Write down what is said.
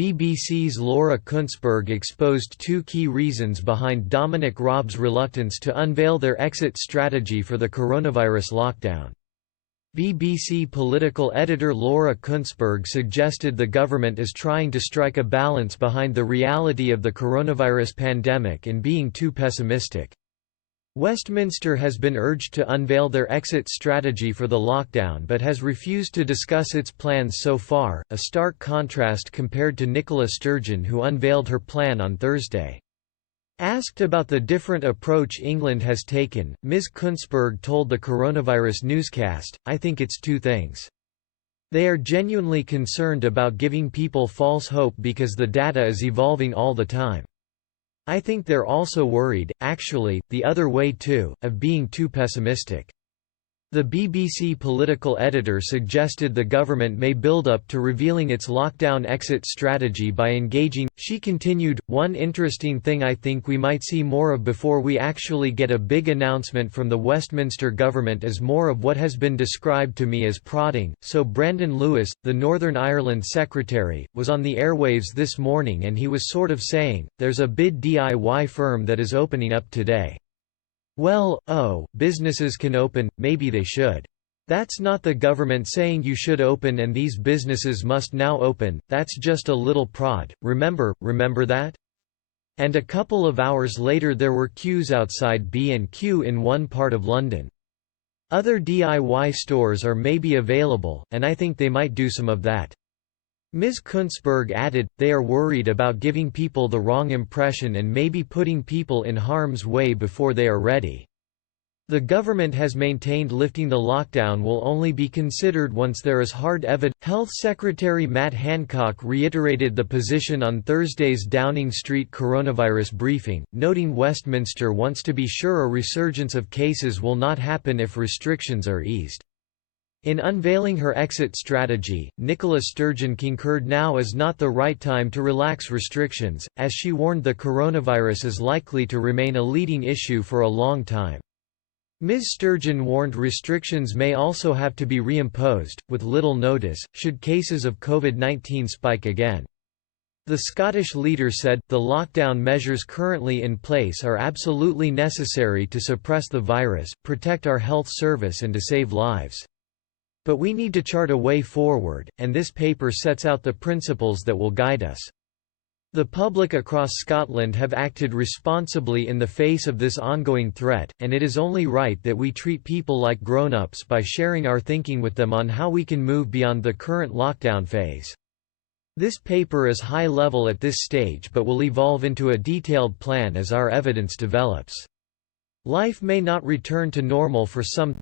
BBC's Laura Kuenssberg exposed two key reasons behind Dominic Raab's reluctance to unveil their exit strategy for the coronavirus lockdown. BBC political editor Laura Kuenssberg suggested the government is trying to strike a balance behind the reality of the coronavirus pandemic and being too pessimistic. Westminster has been urged to unveil their exit strategy for the lockdown but has refused to discuss its plans so far, a stark contrast compared to Nicola Sturgeon, who unveiled her plan on Thursday. Asked about the different approach England has taken, Ms. Kuenssberg told the Coronavirus Newscast, "I think it's two things. They are genuinely concerned about giving people false hope because the data is evolving all the time. I think they're also worried, actually, the other way too, of being too pessimistic." The BBC political editor suggested the government may build up to revealing its lockdown exit strategy by engaging. She continued, "One interesting thing I think we might see more of before we actually get a big announcement from the Westminster government is more of what has been described to me as prodding." So Brendan Lewis, the Northern Ireland secretary, was on the airwaves this morning and he was sort of saying, "There's a big DIY firm that is opening up today. Well, businesses can open, maybe they should. That's not the government saying you should open and these businesses must now open, that's just a little prod, remember that?" And a couple of hours later there were queues outside B&Q in one part of London. Other DIY stores are maybe available, and I think they might do some of that. Ms. Kuenssberg added, "They are worried about giving people the wrong impression and maybe putting people in harm's way before they are ready." The government has maintained lifting the lockdown will only be considered once there is hard evidence. Health Secretary Matt Hancock reiterated the position on Thursday's Downing Street coronavirus briefing, noting Westminster wants to be sure a resurgence of cases will not happen if restrictions are eased. In unveiling her exit strategy, Nicola Sturgeon concurred now is not the right time to relax restrictions, as she warned the coronavirus is likely to remain a leading issue for a long time. Ms. Sturgeon warned restrictions may also have to be reimposed, with little notice, should cases of COVID-19 spike again. The Scottish leader said, "The lockdown measures currently in place are absolutely necessary to suppress the virus, protect our health service and to save lives. But we need to chart a way forward, and this paper sets out the principles that will guide us. The public across Scotland have acted responsibly in the face of this ongoing threat, and it is only right that we treat people like grown-ups by sharing our thinking with them on how we can move beyond the current lockdown phase. This paper is high level at this stage but will evolve into a detailed plan as our evidence develops. Life may not return to normal for some